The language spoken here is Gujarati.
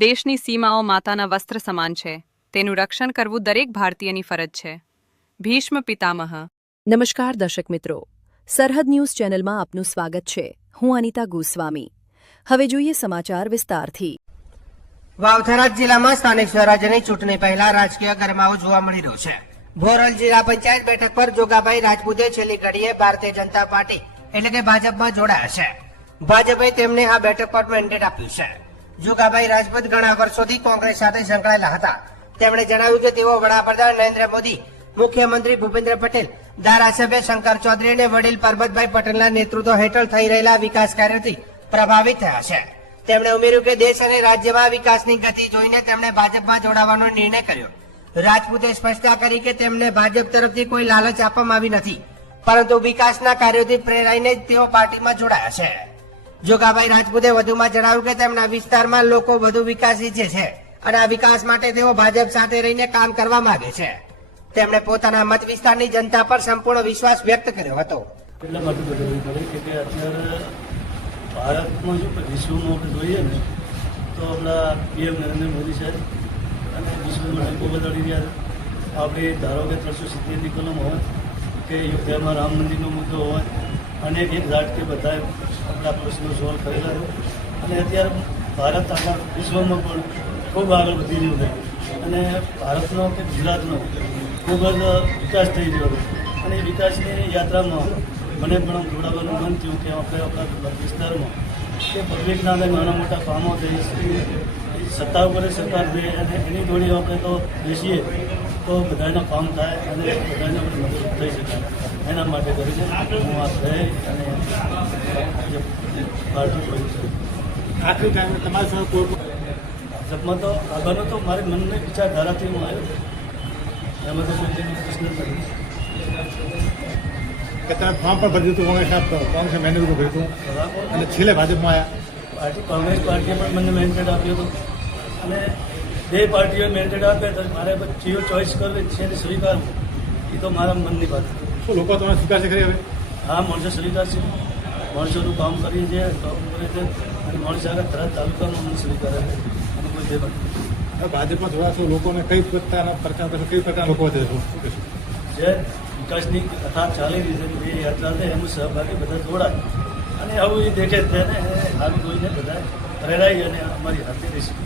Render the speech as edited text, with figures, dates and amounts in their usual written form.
દેશની સીમાઓ માતાના વસ્ત્ર સમાન છે. તેનું રક્ષણ કરવું દરેક ભારતીયની ફરજ છે. ભીષ્મ પિતામહ. નમસ્કાર દર્શક મિત્રો, સરહદ ન્યૂઝ ચેનલમાં આપનું સ્વાગત છે. હું અનિતા ગોસ્વામી. હવે જોઈએ સમાચાર વિસ્તારથી. વાવથરા જિલ્લામાં સ્થાનિક સ્વરાજ્યની ચૂંટણી પહેલા રાજકીય ગરમાવો જોવા મળી રહ્યો છે. ભોરલ જિલ્લા પંચાયત બેઠક પર જોગાભાઈ રાજપૂતે છેલ્લી ઘડીએ ભારતીય જનતા પાર્ટી એટલે કે ભાજપમાં જોડાયા છે. ભાજપે તેમને આ બેઠક પર મેન્ડેટ આપ્યું છે. જોગાભાઈ રાજપૂત ઘણા વર્ષોથી કોંગ્રેસ સાથે સંકળાયેલા હતા. તેમણે જણાવ્યું કે તેઓ વડાપ્રધાન નરેન્દ્ર મોદી, મુખ્યમંત્રી ભૂપેન્દ્ર પટેલ, ધારાસભ્ય શંકર ચૌધરી અને વડીલ પરબતભાઈ પટેલના નેતૃત્વ હેઠળ થઈ રહેલા વિકાસ કાર્યોથી પ્રભાવિત થયા છે. તેમણે ઉમેર્યું કે દેશ અને રાજ્યમાં વિકાસની ગતિ જોઈને તેમણે ભાજપમાં જોડાવાનો નિર્ણય કર્યો. રાજપૂતે સ્પષ્ટતા કરી કે તેમને ભાજપ તરફથી કોઈ લાલચ આપવામાં આવી નથી, પરંતુ વિકાસના કાર્યોથી પ્રેરાઈને જ તેઓ પાર્ટીમાં જોડાયા છે. જોગાભાઈ રાજપૂતે વધુમાં જણાવ્યું કે તેમના વિસ્તારમાં લોકો વધુ વિકાસ ઈચ્છે છે અને આ વિકાસ માટે તેઓ ભાજપ સાથે રહીને કામ કરવા માંગે છે. તેમણે પોતાના મત વિસ્તારની જનતા પર સંપૂર્ણ વિશ્વાસ વ્યક્ત કર્યો હતો. એટલા માટે બદલવી પડે કે અત્યારે ભારતમાં જો વિશ્વમાં આપણે જોઈએ ને તો આપણા પીએમ નરેન્દ્ર મોદી સાહેબ અને વિશ્વમાં ટેમ્પો બદલી રહ્યા છે. આપણે ધારો કે 370ની કલમ હોય કે અયોધ્યામાં રામ મંદિરનો મુદ્દો હોય અને એક રાજ કે બધા આપણા પ્રશ્નો સોલ્વ કરેલા છે. અને અત્યારે ભારત આખા વિશ્વમાં પણ ખૂબ આગળ વધી રહ્યું છે અને ભારતનો કે ગુજરાતનો ખૂબ જ વિકાસ થઈ રહ્યો છે. અને એ વિકાસની યાત્રામાં મને પણ જોડાવાનું મન થયું કે આપણે આપણા વિસ્તારમાં કે પબ્લિકના અંદર નાના મોટા કામો થઈ સત્તા ઉપર સરકાર દે અને એની જોડે આપણે તો બેસીએ તો બધાના કામ થાય અને બધાને પણ મદદ થઈ શકાય. એના માટે કરીને હું આ રહી અને પાર્ટી કરું છું. આખરી ટાઈમે તમારી સાથે ભાજપમાં તો આગળનો તો મારી મનની વિચારધારાથી હું આવ્યો. એમાં તો કોઈ પ્રશ્ન નથી. કે તમે ફોર્મ પણ ભરી દીધું કોંગ્રેસે મેન્ડેટ ઉભું કર્યું હતું અને છેલ્લે ભાજપમાં આવ્યા. કોંગ્રેસ પાર્ટીએ પણ મને મેન્ડેટ આપ્યો હતો અને બે પાર્ટીઓએ મેન્ડેટ આપ્યા તો મારે જીઓ ચોઈસ કરવી છે એને સ્વીકારવું એ તો મારા મનની વાત. શું લોકો તમને સ્વીકારશે ખરી હવે? હા, માણસો સ્વીકારશે. માણસોનું કામ કરીએ છીએ, કામ કરે છે અને માણસ આગળ તરત તાલુકામાં મને સ્વીકારે છે અને કોઈ બે હવે ભાજપમાં જોડાશો લોકોને કઈ પ્રકારના પ્રચાર કરશો, કઈ પ્રકારના લોકો વધે શું કહેશું? જે વિકાસની કથા ચાલી રહી છે એ યાત્રા છે એમાં સહભાગી બધા જોડાય અને આવું એ દેખે તેને સારું જોઈને બધા પ્રેરાય અને અમારી હાથે રહી શકે.